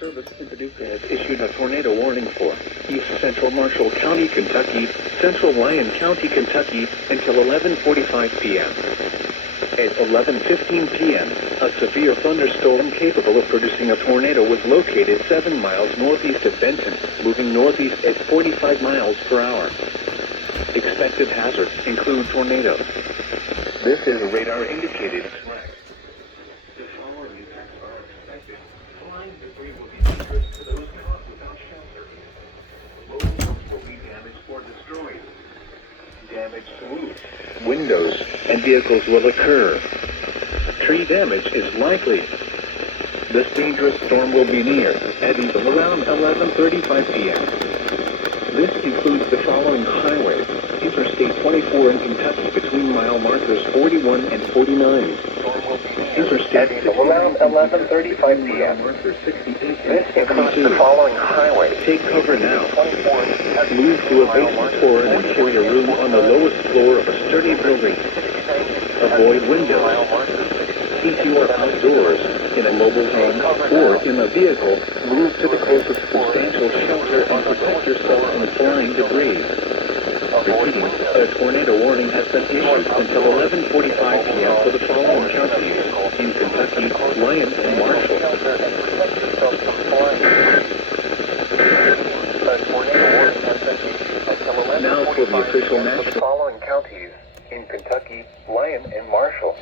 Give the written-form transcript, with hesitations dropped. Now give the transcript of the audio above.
Service has issued a tornado warning for East Central Marshall County, Kentucky, Central Lyon County, Kentucky, until 11:45 p.m. At 11:15 p.m., a severe thunderstorm capable of producing a tornado was located 7 miles northeast of Benton, moving northeast at 45 miles per hour. Expected hazards include tornadoes. This is a radar-indicated threat. The following effects are expected. Flying debris will be dangerous to those caught without shelter. Mobiles will be damaged or destroyed. Damaged to roofs, windows, and vehicles will occur. Tree damage is likely. This dangerous storm will be near at around 11:35 p.m. This includes the following highways: Interstate 24 in Kentucky between mile markers 41 and 49. Interstate around 11:35 p.m. This includes the following highways. Take cover now. Move to a basement or an interior room on the lowest floor of a sturdy building. Avoid windows. If you are outdoors, in a mobile home, or in a vehicle, move to the closest substantial shelter and protect yourself from flying debris. Repeating, a tornado warning has been issued until 11:45 p.m. for the following counties in Kentucky, Lyon, and Marshall. Now for the official national. The following counties in Kentucky, Lyon, and Marshall.